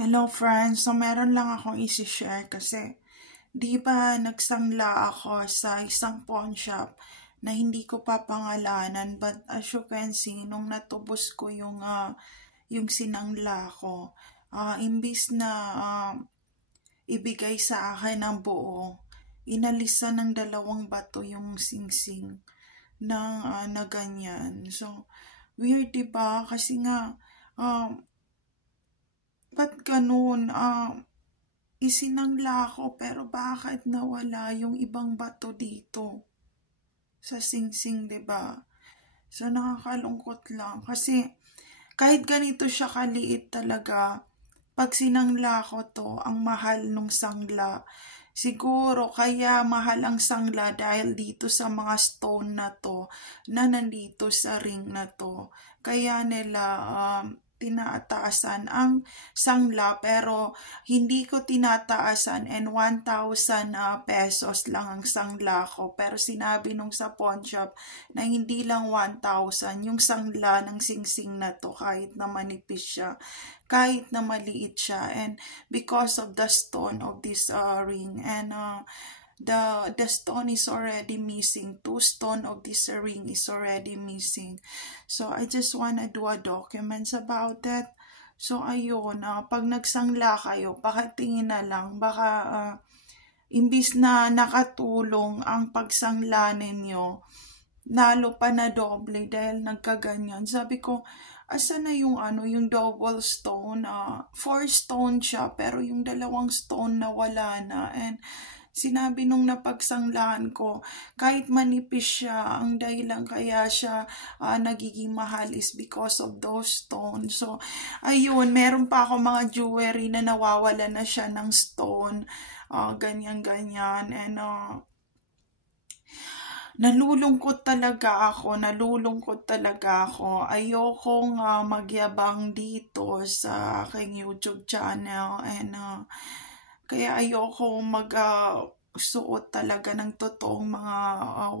Hello friends, so meron lang akong isi-share kasi di ba nagsangla ako sa isang pawn shop na hindi ko papangalanan, but as you can see, nung natubos ko yung sinangla ko, imbis na ibigay sa akin ng buo, inalisan ng 2 bato yung singsing ng na ganyan. So weird, diba? Kasi nga ba't ganun? Isinangla ko pero bakit nawala yung ibang bato dito sa singsing, 'di ba? So nakakalungkot lang kasi kahit ganito siya kaliit talaga, pag sinangla ko to, ang mahal nung sangla. Siguro kaya mahal ang sangla dahil dito sa mga stone na to na nandito sa ring na to. Kaya nila tinataasan ang sangla, pero hindi ko tinataasan, and 1,000 pesos lang ang sangla ko. Pero sinabi nung sa pawn shop na hindi lang 1,000 yung sangla ng singsing na to, kahit na manipis siya, kahit na maliit siya, and because of the stone of this ring, and the stone is already missing. 2 stone of this ring is already missing. So I just wanna do a documents about that. So ayun, pag nagsangla kayo, pakitingin na lang, baka imbis na nakatulong ang pagsangla ninyo, lalo pa na doble dahil nagkaganyan. Sabi ko, asa na yung yung double stone? 4 stone siya, pero yung 2 stone na wala na. And sinabi nung napagsanglaan ko, kahit manipis siya, ang dahilan kaya siya nagiging mahal is because of those stones. So ayun, meron pa ako mga jewelry na nawawala na siya ng stone, ganyan-ganyan. And nalulungkot talaga ako. Ayokong magyabang dito sa aking YouTube channel, and kaya ayoko suot talaga ng totoong mga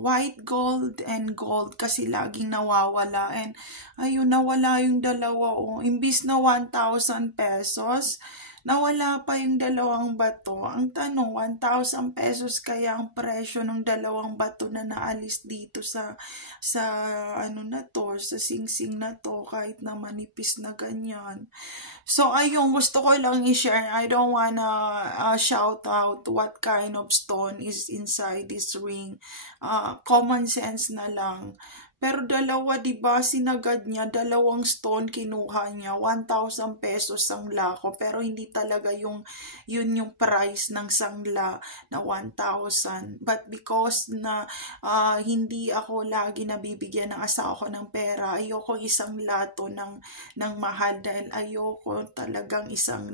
white gold and gold kasi laging nawawala. And ayun, nawala yung 2. Imbis na 1,000 pesos, nawala pa yung 2 bato. Ang tanong, 1,000 pesos kaya ang presyo ng 2 bato na naalis dito sa sa singsing na to, kahit na manipis na ganyan. So ayun, gusto ko lang i-share. I don't wanna shout out what kind of stone is inside this ring. Common sense na lang. Pero 2, diba, sinagad niya, 2 stone kinuha niya, 1,000 pesos sangla ko, pero hindi talaga yun yung price ng sangla na 1,000. But because na hindi ako lagi nabibigyan ng asawa ko ng pera, ayoko isang lato ng mahal dahil ayoko talagang isang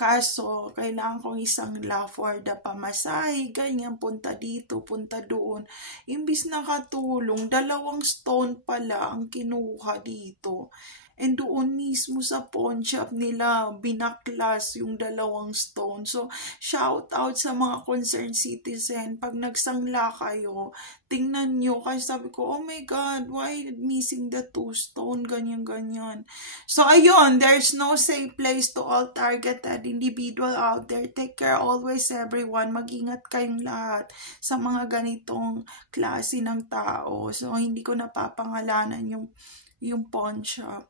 Kaso, kailangan kong isang for the pamasahe, ganyan, punta dito, punta doon. Imbis nakatulong, 2 stone pala ang kinuha dito. And doon mismo sa pawn shop nila, binaklas yung 2 stone. So, shout out sa mga concerned citizen. Pag nagsangla kayo, tingnan nyo. Kasi sabi ko, oh my God, why missing the 2 stone? Ganyan-ganyan. So, ayun, there's no safe place to all targeted individual out there. Take care always, everyone. Mag-ingat kayong lahat sa mga ganitong klase ng tao. So, hindi ko napapangalanan yung pawn shop.